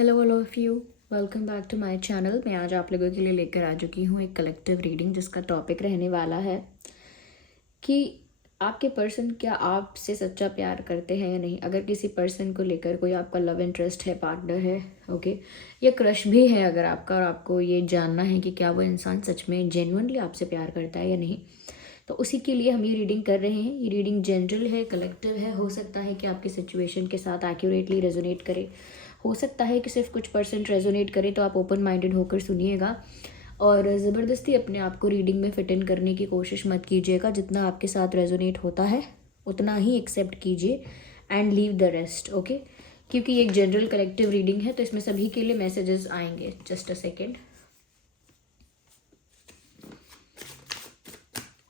Hello all of you, welcome back to my channel. मैं आज आप लोगों के लिए लेकर आ चुकी हूँ एक कलेक्टिव रीडिंग जिसका टॉपिक रहने वाला है कि आपके पर्सन क्या आपसे सच्चा प्यार करते हैं या नहीं। अगर किसी पर्सन को लेकर कोई आपका लव इंटरेस्ट है, पार्टनर है, ओके, या क्रश भी है अगर आपका, और आपको ये जानना है कि क्या वो इंसान सच में जेन्युइनली आपसे प्यार करता है या नहीं, तो उसी के लिए हम ये रीडिंग कर रहे हैं। ये रीडिंग जनरल है, कलेक्टिव है। हो सकता है कि आपकी सिचुएशन के साथ एक्यूरेटली रेजोनेट करे, हो सकता है कि सिर्फ कुछ परसेंट रेजोनेट करे, तो आप ओपन माइंडेड होकर सुनिएगा और ज़बरदस्ती अपने आप को रीडिंग में फिट इन करने की कोशिश मत कीजिएगा। जितना आपके साथ रेजोनेट होता है उतना ही एक्सेप्ट कीजिए and leave the rest, okay. क्योंकि ये एक जनरल कलेक्टिव रीडिंग है तो इसमें सभी के लिए मैसेजेस आएंगे। जस्ट अ सेकेंड,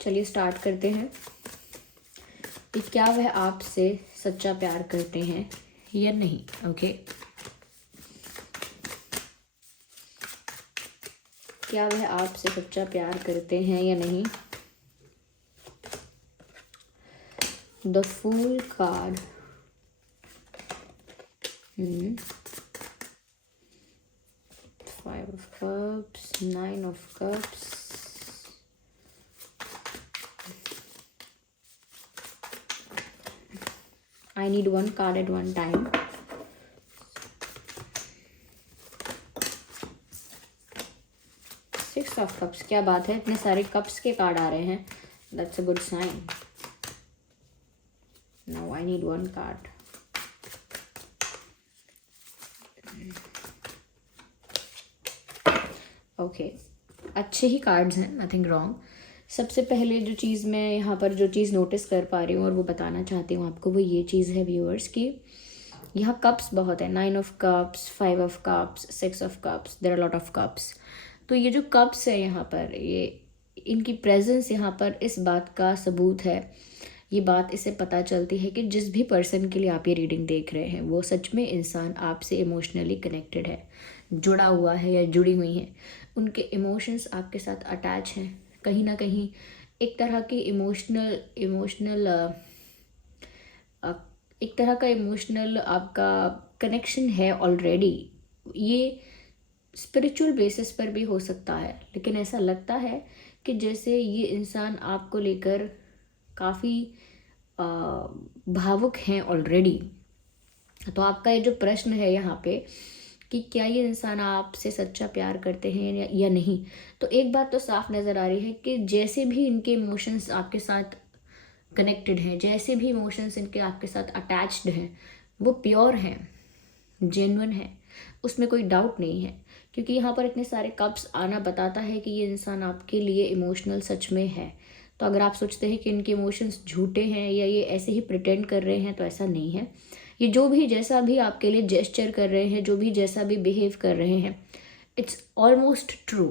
चलिए स्टार्ट करते हैं कि क्या वह आपसे सच्चा प्यार करते हैं या नहीं, ओके। क्या वह आपसे सच्चा प्यार करते हैं या नहीं। The fool card, five of cups, nine of cups, I need one card at one time. Six of cups, क्या बात है, इतने सारे कप्स के कार्ड आ रहे हैं। That's a good sign. Now I need one card. Okay, अच्छे ही cards हैं, नथिंग रॉन्ग। सबसे पहले जो चीज़ मैं यहाँ पर जो चीज़ नोटिस कर पा रही हूँ और वो बताना चाहती हूँ आपको, वो ये चीज़ है व्यूअर्स की यहाँ कप्स बहुत है। Nine of cups, five of cups, six of cups, there are lot of cups. तो ये जो कप्स है यहाँ पर, ये इनकी प्रेजेंस यहाँ पर इस बात का सबूत है। ये बात इससे पता चलती है कि जिस भी पर्सन के लिए आप ये रीडिंग देख रहे हैं वो सच में इंसान आपसे इमोशनली कनेक्टेड है, जुड़ा हुआ है या जुड़ी हुई हैं। उनके इमोशंस आपके साथ अटैच हैं कहीं ना कहीं। एक तरह की एक तरह का इमोशनल आपका कनेक्शन है ऑलरेडी। ये स्पिरिचुअल बेसिस पर भी हो सकता है, लेकिन ऐसा लगता है कि जैसे ये इंसान आपको लेकर काफ़ी भावुक हैं ऑलरेडी। तो आपका ये जो प्रश्न है यहाँ पे कि क्या ये इंसान आपसे सच्चा प्यार करते हैं या नहीं, तो एक बात तो साफ नज़र आ रही है कि जैसे भी इनके इमोशंस आपके साथ कनेक्टेड हैं, जैसे भी इमोशंस इनके आपके साथ अटैच्ड हैं, वो प्योर हैं, जेन्युइन है, उसमें कोई डाउट नहीं है। क्योंकि यहाँ पर इतने सारे कप्स आना बताता है कि ये इंसान आपके लिए इमोशनल सच में है। तो अगर आप सोचते हैं कि इनके इमोशंस झूठे हैं या ये ऐसे ही प्रिटेंड कर रहे हैं, तो ऐसा नहीं है। ये जो भी जैसा भी आपके लिए जेस्चर कर रहे हैं, जो भी जैसा भी बिहेव कर रहे हैं, इट्स ऑलमोस्ट ट्रू।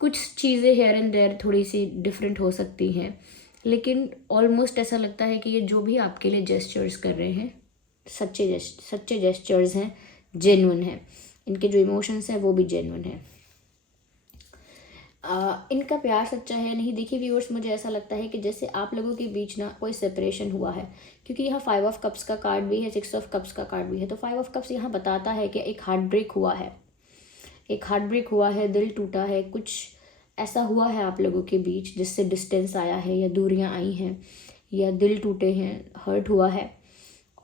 कुछ चीज़ें हेयर एंड देयर थोड़ी सी डिफरेंट हो सकती हैं, लेकिन ऑलमोस्ट ऐसा लगता है कि ये जो भी आपके लिए जेस्चर्स कर रहे हैं सच्चे जेस्चर्स हैं, जेन्युइन है। इनके जो इमोशंस हैं वो भी जेन्युइन है। इनका प्यार सच्चा है नहीं, देखिए व्यूअर्स, मुझे ऐसा लगता है कि जैसे आप लोगों के बीच ना कोई सेपरेशन हुआ है। क्योंकि यहाँ फाइव ऑफ कप्स का कार्ड भी है, सिक्स ऑफ कप्स का कार्ड भी है। तो फाइव ऑफ कप्स यहाँ बताता है कि एक हार्ट ब्रेक हुआ है, एक हार्ट ब्रेक हुआ है, दिल टूटा है, कुछ ऐसा हुआ है आप लोगों के बीच जिससे डिस्टेंस आया है या दूरियां आई हैं या दिल टूटे हैं, हर्ट हुआ है।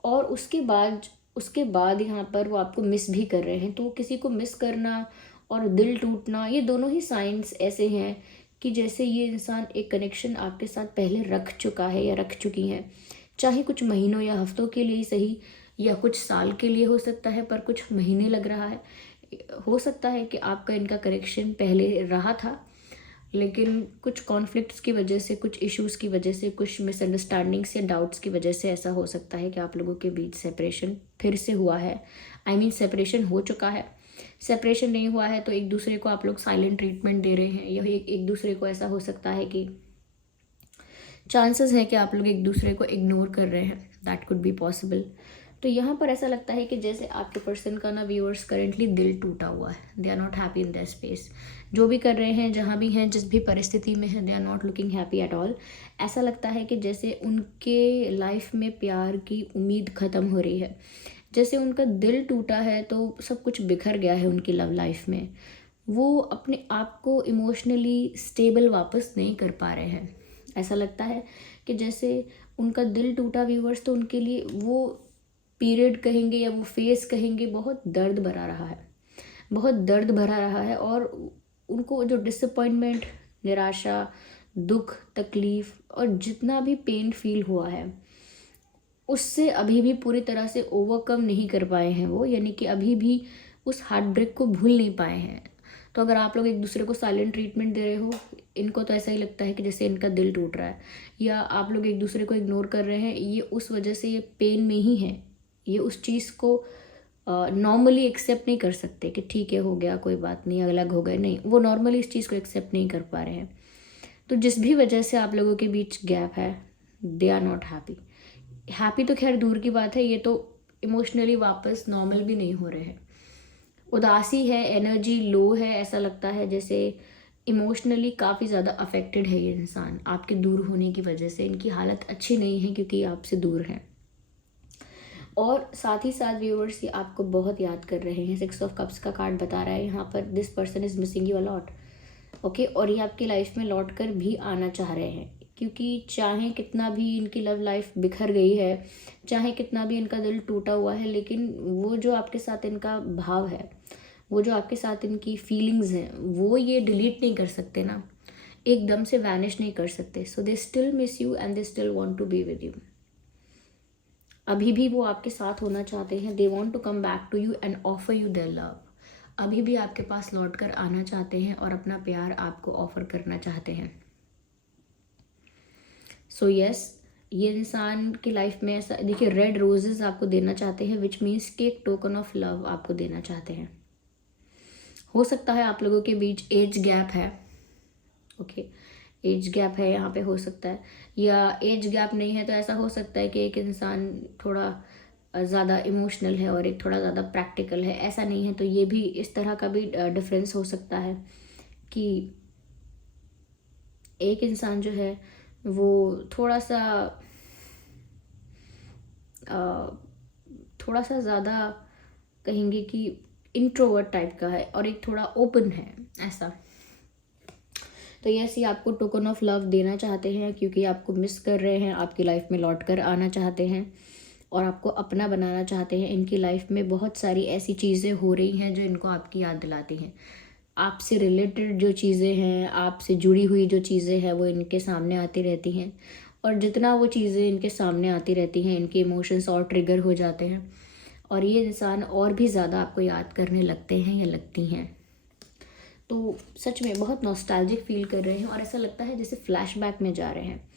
और उसके बाद यहाँ पर वो आपको मिस भी कर रहे हैं। तो किसी को मिस करना और दिल टूटना, ये दोनों ही साइंस ऐसे हैं कि जैसे ये इंसान एक कनेक्शन आपके साथ पहले रख चुका है या रख चुकी हैं, चाहे कुछ महीनों या हफ्तों के लिए सही, या कुछ साल के लिए हो सकता है, पर कुछ महीने लग रहा है। हो सकता है कि आपका इनका कनेक्शन पहले रहा था, लेकिन कुछ कॉन्फ्लिक्ट्स की वजह से, कुछ इश्यूज़ की वजह से, कुछ मिसअंडरस्टैंडिंग्स या डाउट्स की वजह से ऐसा हो सकता है कि आप लोगों के बीच सेपरेशन फिर से हुआ है। आई मीन सेपरेशन हो चुका है। सेपरेशन नहीं हुआ है तो एक दूसरे को आप लोग साइलेंट ट्रीटमेंट दे रहे हैं, या एक दूसरे को ऐसा हो सकता है कि चांसेस है कि आप लोग एक दूसरे को इग्नोर कर रहे हैं, दैट कुड बी पॉसिबल। तो यहाँ पर ऐसा लगता है कि जैसे आपके पर्सन का ना व्यूअर्स करेंटली दिल टूटा हुआ है, they are not happy in that space. जो भी कर रहे हैं, जहाँ भी हैं, जिस भी परिस्थिति में हैं, they are not looking happy at all. ऐसा लगता है कि जैसे उनके लाइफ में प्यार की उम्मीद ख़त्म हो रही है, जैसे उनका दिल टूटा है तो सब कुछ बिखर गया है उनकी लव लाइफ में। वो अपने आप को इमोशनली स्टेबल वापस नहीं कर पा रहे हैं। ऐसा लगता है कि जैसे उनका दिल टूटा व्यूवर्स, तो उनके लिए वो पीरियड कहेंगे या वो फेस कहेंगे बहुत दर्द भरा रहा है, बहुत दर्द भरा रहा है। और उनको जो डिसअपॉइंटमेंट, निराशा, दुख, तकलीफ़ और जितना भी पेन फील हुआ है उससे अभी भी पूरी तरह से ओवरकम नहीं कर पाए हैं वो, यानी कि अभी भी उस हार्ट ब्रेक को भूल नहीं पाए हैं। तो अगर आप लोग एक दूसरे को साइलेंट ट्रीटमेंट दे रहे हो, इनको तो ऐसा ही लगता है कि जैसे इनका दिल टूट रहा है, या आप लोग एक दूसरे को इग्नोर कर रहे हैं, ये उस वजह से ये पेन में ही है। ये उस चीज़ को नॉर्मली एक्सेप्ट नहीं कर सकते कि ठीक है हो गया कोई बात नहीं, अलग हो गए, नहीं, वो नॉर्मली इस चीज़ को एक्सेप्ट नहीं कर पा रहे हैं। तो जिस भी वजह से आप लोगों के बीच गैप है, they are not happy. Happy तो खैर दूर की बात है, ये तो इमोशनली वापस नॉर्मल भी नहीं हो रहे हैं। उदासी है, एनर्जी लो है, ऐसा लगता है जैसे इमोशनली काफ़ी ज़्यादा अफेक्टेड है ये इंसान आपके दूर होने की वजह से। इनकी हालत अच्छी नहीं है क्योंकि ये आपसे दूर हैं। और साथ ही साथ व्यूअर्स ये आपको बहुत याद कर रहे हैं। 6 ऑफ कप्स का कार्ड बता रहा है यहाँ पर this person is missing you a lot. Okay, और ये आपकी लाइफ में लौट कर भी आना चाह रहे हैं, क्योंकि चाहे कितना भी इनकी लव लाइफ बिखर गई है, चाहे कितना भी इनका दिल टूटा हुआ है, लेकिन वो जो आपके साथ इनका भाव है, वो जो आपके साथ इनकी फीलिंग्स हैं, वो ये डिलीट नहीं कर सकते ना, एकदम से वैनिश नहीं कर सकते। So they still miss you and they still want to be with you. अभी भी वो आपके साथ होना चाहते हैं। They want to come back to you and offer you their love. अभी भी आपके पास लौट कर आना चाहते हैं और अपना प्यार आपको ऑफर करना चाहते हैं। सो यस, ये इंसान की लाइफ में ऐसा देखिए, रेड रोजेस आपको देना चाहते हैं, विच मीन्स कि एक टोकन ऑफ लव आपको देना चाहते हैं। हो सकता है आप लोगों के बीच एज गैप है। ओके, एज गैप है यहाँ पे, हो सकता है, या एज गैप नहीं है तो ऐसा हो सकता है कि एक इंसान थोड़ा ज़्यादा इमोशनल है और एक थोड़ा ज़्यादा प्रैक्टिकल है। ऐसा नहीं है तो ये भी, इस तरह का भी डिफरेंस हो सकता है कि एक इंसान जो है वो थोड़ा सा ज़्यादा कहेंगे कि इंट्रोवर्ट टाइप का है और एक थोड़ा ओपन है, ऐसा। तो यस, ये आपको टोकन ऑफ लव देना चाहते हैं क्योंकि आपको मिस कर रहे हैं, आपकी लाइफ में लौट कर आना चाहते हैं और आपको अपना बनाना चाहते हैं। इनकी लाइफ में बहुत सारी ऐसी चीज़ें हो रही हैं जो इनको आपकी याद दिलाती हैं। आपसे रिलेटेड जो चीज़ें हैं, आपसे जुड़ी हुई जो चीज़ें हैं, वो इनके सामने आती रहती हैं, और जितना वो चीज़ें इनके सामने आती रहती हैं, इनके इमोशंस और ट्रिगर हो जाते हैं और ये इंसान और भी ज़्यादा आपको याद करने लगते हैं या लगती हैं। तो सच में बहुत नॉस्टैल्जिक फील कर रहे हैं और ऐसा लगता है जैसे फ्लैशबैक में जा रहे हैं।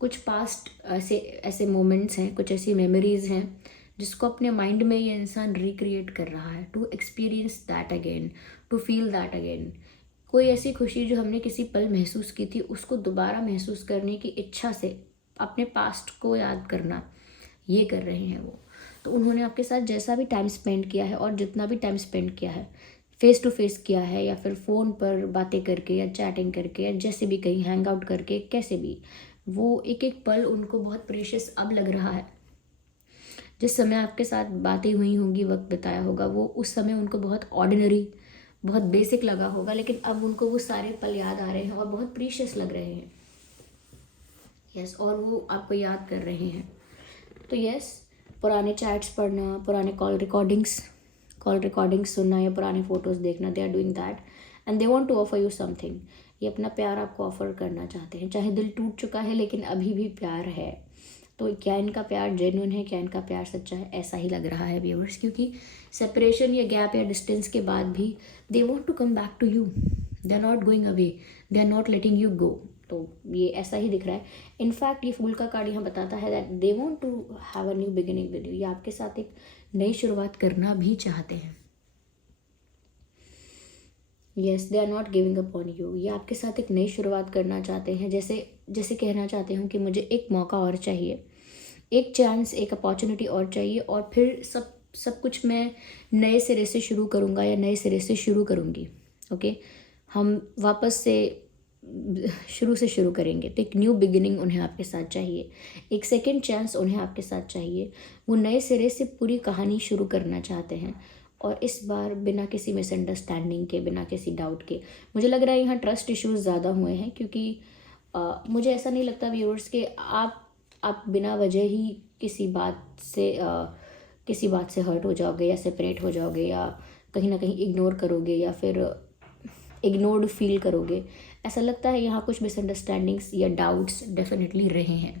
कुछ पास्ट ऐसे मोमेंट्स हैं, कुछ ऐसी मेमोरीज़ हैं जिसको अपने माइंड में ये इंसान रिक्रिएट कर रहा है, to experience that again, to feel that again. कोई ऐसी खुशी जो हमने किसी पल महसूस की थी, उसको दोबारा महसूस करने की इच्छा से अपने पास्ट को याद करना, ये कर रहे हैं वो। तो उन्होंने आपके साथ जैसा भी टाइम स्पेंड किया है और जितना भी टाइम स्पेंड किया है, फेस टू फेस किया है या फिर फ़ोन पर बातें करके या चैटिंग करके या जैसे भी कहीं हैंग आउट करके, कैसे भी, वो एक एक पल उनको बहुत प्रीशियस अब लग रहा है। जिस समय आपके साथ बातें हुई होंगी, वक्त बिताया होगा, वो उस समय उनको बहुत ऑर्डिनरी, बहुत बेसिक लगा होगा, लेकिन अब उनको वो सारे पल याद आ रहे हैं और बहुत प्रीशियस लग रहे हैं। यस, और वो आपको याद कर रहे हैं। तो यस, पुराने चैट्स पढ़ना, पुराने कॉल रिकॉर्डिंग्स सुनना या पुराने फ़ोटोज़ देखना, they are doing that and they want to offer you something. ये अपना प्यार आपको ऑफ़र करना चाहते हैं, चाहे दिल टूट चुका है लेकिन अभी भी प्यार है। तो क्या इनका प्यार जेन्युइन है, क्या इनका प्यार सच्चा है? ऐसा ही लग रहा है व्यूअर्स, क्योंकि सेपरेशन या गैप या डिस्टेंस के बाद भी they want to come back to you, they are not going away, they are not letting you go. तो ये ऐसा ही दिख रहा है। इनफैक्ट ये फूल का कार्ड यहाँ बताता है that they want to have a new beginning with you. ये आपके साथ एक नई शुरुआत करना भी चाहते हैं। Yes, they are not giving up on you. ये आपके साथ एक नई शुरुआत करना चाहते हैं, जैसे कहना चाहते हूँ कि मुझे एक मौका और चाहिए, एक चांस, एक अपॉर्चुनिटी और चाहिए, और फिर सब कुछ मैं नए सिरे से शुरू करूँगा या नए सिरे से शुरू करूँगी। ओके, हम वापस से शुरू से शुरू करेंगे, तो एक न्यू बिगिनिंग उन्हें आपके साथ चाहिए, एक सेकेंड चांस उन्हें आपके साथ चाहिए। वो नए सिरे से पूरी कहानी शुरू करना चाहते हैं, और इस बार बिना किसी मिसअंडरस्टैंडिंग के, बिना किसी डाउट के। मुझे लग रहा है यहाँ ट्रस्ट इश्यूज़ ज़्यादा हुए हैं, क्योंकि मुझे ऐसा नहीं लगता व्यूअर्स के आप बिना वजह ही किसी बात से हर्ट हो जाओगे या सेपरेट हो जाओगे, या कहीं ना कहीं इग्नोर करोगे, या फिर इग्नोर्ड फील करोगे। ऐसा लगता है यहाँ कुछ मिसअंडरस्टैंडिंग्स या डाउट्स डेफिनेटली रहे हैं।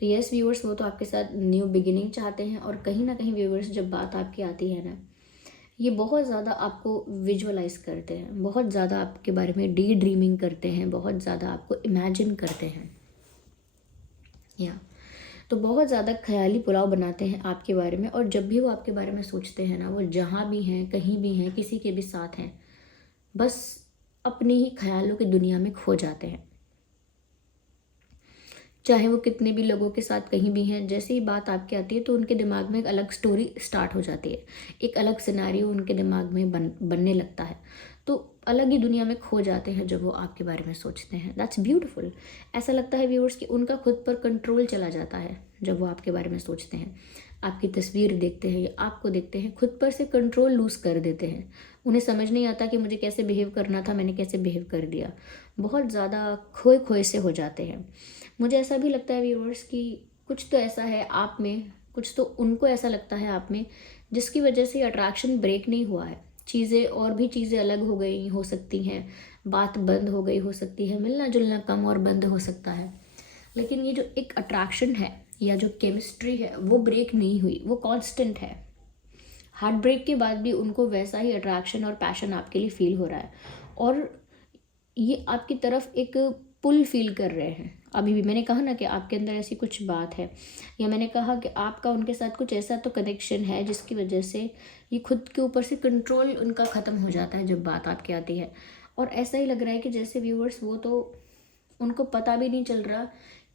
तो यस व्यूअर्स, वो तो आपके साथ न्यू बिगिनिंग चाहते हैं, और कहीं ना कहीं व्यूअर्स जब बात आपकी आती है ना, ये बहुत ज़्यादा आपको विजुअलाइज करते हैं, बहुत ज़्यादा आपके बारे में डी ड्रीमिंग करते हैं, बहुत ज़्यादा आपको इमेजिन करते हैं, या तो बहुत ज़्यादा ख्याली पुलाव बनाते हैं आपके बारे में। और जब भी वो आपके बारे में सोचते हैं ना, वो जहाँ भी हैं, कहीं भी हैं, किसी के भी साथ हैं, बस अपने ही ख्यालों की दुनिया में खो जाते हैं। चाहे वो कितने भी लोगों के साथ कहीं भी हैं, जैसे ही बात आपके आती है तो उनके दिमाग में एक अलग स्टोरी स्टार्ट हो जाती है, एक अलग सिनेरियो उनके दिमाग में बनने लगता है। तो अलग ही दुनिया में खो जाते हैं जब वो आपके बारे में सोचते हैं। That's beautiful. ऐसा लगता है व्यूअर्स कि उनका खुद पर कंट्रोल चला जाता है जब वो आपके बारे में सोचते हैं, आपकी तस्वीर देखते हैं या आपको देखते हैं, खुद पर से कंट्रोल लूज़ कर देते हैं। उन्हें समझ नहीं आता कि मुझे कैसे बिहेव करना था, मैंने कैसे बिहेव कर दिया। बहुत ज़्यादा खोए खोए से हो जाते हैं। मुझे ऐसा भी लगता है व्यूअर्स कि कुछ तो ऐसा है आप में, कुछ तो उनको ऐसा लगता है आप में, जिसकी वजह से अट्रैक्शन ब्रेक नहीं हुआ है। चीज़ें और भी चीज़ें अलग हो गई हो सकती हैं, बात बंद हो गई हो सकती है, मिलना जुलना कम और बंद हो सकता है, लेकिन ये जो एक अट्रैक्शन है या जो केमिस्ट्री है वो ब्रेक नहीं हुई, वो कांस्टेंट है। हार्ट ब्रेक के बाद भी उनको वैसा ही अट्रैक्शन और पैशन आपके लिए फील हो रहा है, और ये आपकी तरफ एक पुल फील कर रहे हैं अभी भी। मैंने कहा ना कि आपके अंदर ऐसी कुछ बात है, या मैंने कहा कि आपका उनके साथ कुछ ऐसा तो कनेक्शन है जिसकी वजह से ये खुद के ऊपर से कंट्रोल उनका ख़त्म हो जाता है जब बात आपके आती है। और ऐसा ही लग रहा है कि जैसे व्यूअर्स वो तो उनको पता भी नहीं चल रहा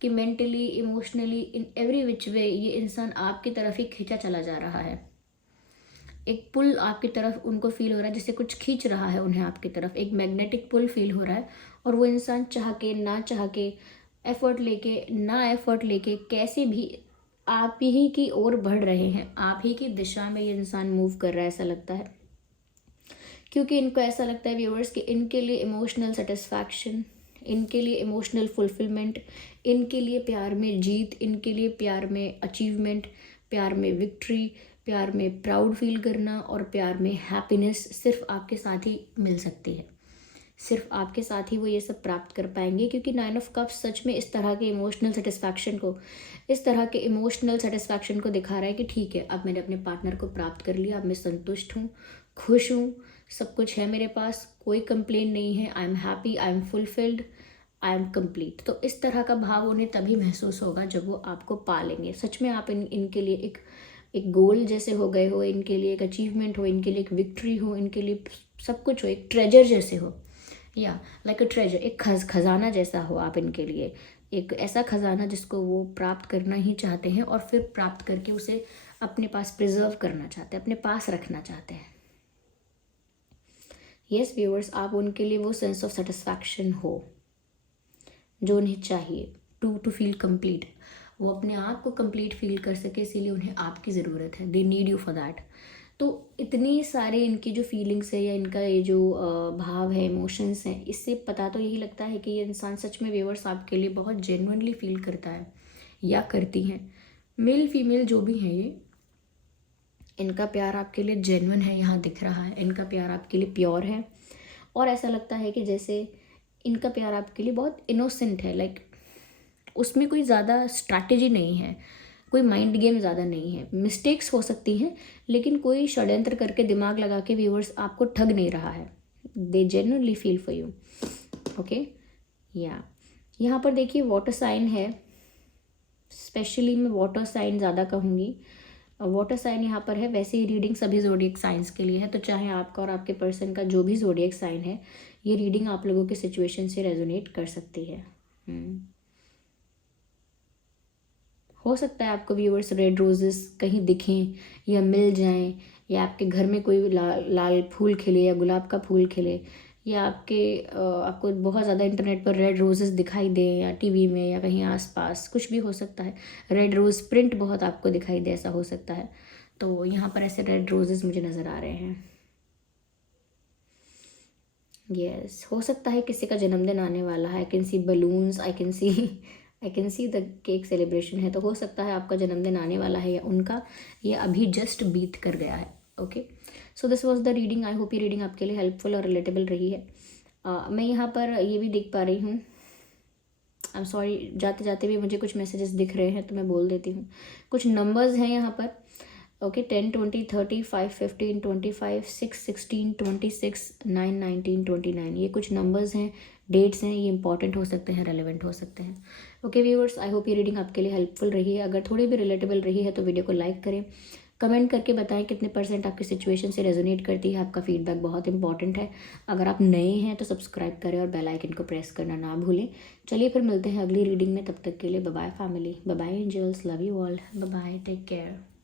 कि mentally, emotionally, in every which way ये इंसान आपकी तरफ ही खींचा चला जा रहा है। एक पुल आपकी तरफ उनको फील हो रहा है, जैसे कुछ खींच रहा है उन्हें आपकी तरफ, एक मैग्नेटिक पुल फील हो रहा है। और वो इंसान चाह के ना चाह के, एफर्ट लेके ना एफर्ट लेके, कैसे भी आप ही की ओर बढ़ रहे हैं, आप ही की दिशा में ये इंसान मूव कर रहा है, ऐसा लगता है। क्योंकि इनको ऐसा लगता है व्यूअर्स कि इनके लिए इमोशनल सेटिस्फैक्शन, इनके लिए इमोशनल फुलफिलमेंट, इनके लिए प्यार में जीत, इनके लिए प्यार में अचीवमेंट, प्यार में विक्ट्री, प्यार में प्राउड फील करना और प्यार में हैप्पीनेस सिर्फ आपके साथ ही मिल सकती है। सिर्फ आपके साथ ही वो ये सब प्राप्त कर पाएंगे, क्योंकि 9 ऑफ कप्स सच में इस तरह के इमोशनल सेटिस्फैक्शन को दिखा रहा है कि ठीक है, अब मैंने अपने पार्टनर को प्राप्त कर लिया, अब मैं संतुष्ट हूँ, खुश हूँ, सब कुछ है मेरे पास, कोई कंप्लेन नहीं है, I am happy, I am fulfilled, I am complete. तो इस तरह का भाव उन्हें तभी महसूस होगा जब वो आपको पा लेंगे। सच में आप इनके लिए एक गोल जैसे हो गए हो, इनके लिए एक अचीवमेंट हो, इनके लिए एक विक्ट्री हो, इनके लिए सब कुछ हो, एक ट्रेजर जैसे हो, या लाइक अ ट्रेजर, एक खजाना जैसा हो आप इनके लिए। एक ऐसा खजाना जिसको वो प्राप्त करना ही चाहते हैं, और फिर प्राप्त करके उसे अपने पास प्रिजर्व करना चाहते हैं, अपने पास रखना चाहते हैं। यस व्यूअर्स, आप उनके लिए वो सेंस ऑफ सेटिस्फैक्शन हो जो उन्हें चाहिए टू फील कंप्लीट। वो अपने आप को कंप्लीट फील कर सके, इसीलिए उन्हें आपकी ज़रूरत है, they need you for that. तो इतनी सारे इनकी जो फीलिंग्स है या इनका ये जो भाव है, इमोशंस हैं, इससे पता तो यही लगता है कि ये इंसान सच में व्यूअर्स आपके लिए बहुत जेन्युइनली फील करता है या करती हैं। मेल फीमेल जो भी हैं, ये इनका प्यार आपके लिए जेन्युइन है, यहाँ दिख रहा है। इनका प्यार आपके लिए प्योर है, और ऐसा लगता है कि जैसे इनका प्यार आपके लिए बहुत इनोसेंट है, लाइक उसमें कोई ज़्यादा स्ट्रैटेजी नहीं है, कोई माइंड गेम ज़्यादा नहीं है। मिस्टेक्स हो सकती हैं, लेकिन कोई षड्यंत्र करके दिमाग लगा के व्यूअर्स आपको ठग नहीं रहा है। They genuinely feel for you, okay. या यहाँ पर देखिए वाटर साइन है, स्पेशली मैं वाटर साइन ज़्यादा कहूँगी। वाटर साइन यहाँ पर है। वैसे ही रीडिंग सभी ज़ोडिएक साइंस के लिए है, तो चाहे आपका और आपके पर्सन का जो भी ज़ोडिएक साइन है, ये रीडिंग आप लोगों के सिचुएशन से रेजोनेट कर सकती है। हो सकता है आपको व्यूअर्स रेड रोजेस कहीं दिखें या मिल जाएं, या आपके घर में कोई लाल फूल खिले या गुलाब का फूल खिले, या आपको बहुत ज़्यादा इंटरनेट पर रेड रोजेस दिखाई दें या टीवी में या कहीं आसपास, कुछ भी हो सकता है। रेड रोज़ प्रिंट बहुत आपको दिखाई दे, ऐसा हो सकता है। तो यहाँ पर ऐसे रेड रोजेस मुझे नज़र आ रहे हैं। यस, हो सकता है किसी का जन्मदिन आने वाला है। I can see balloons, I can see the cake celebration है। तो हो सकता है आपका जन्मदिन आने वाला है या उनका, या अभी जस्ट बीत कर गया है। Okay, so this was the reading. I hope ये रीडिंग आपके लिए हेल्पफुल और रिलेटेबल रही है। मैं यहाँ पर ये भी देख पा रही हूँ, आई एम सॉरी, जाते जाते भी मुझे कुछ मैसेजेस दिख रहे हैं तो मैं बोल देती हूँ। कुछ नंबर्स हैं यहाँ पर। ओके, 10, 20, 30, 5, 15, 25, 6, 16, 26, 9, 19, 29, ये कुछ नंबर्स हैं, डेट्स हैं। ये इंपॉर्टेंट हो सकते हैं, रेलेवेंट हो सकते हैं। ओके व्यूअर्स, आई होप ये रीडिंग आपके लिए हेल्पफुल रही है। अगर थोड़ी भी रिलेटेबल रही है तो वीडियो को लाइक करें, कमेंट करके बताएं कितने % आपकी सिचुएशन से रेजोनेट करती है। आपका फीडबैक बहुत इंपॉर्टेंट है। अगर आप नए हैं तो सब्सक्राइब करें और बेल आइकन को प्रेस करना ना भूलें। चलिए फिर मिलते हैं अगली रीडिंग में, तब तक के लिए bye bye family, bye bye angels, love you all, bye bye, take care.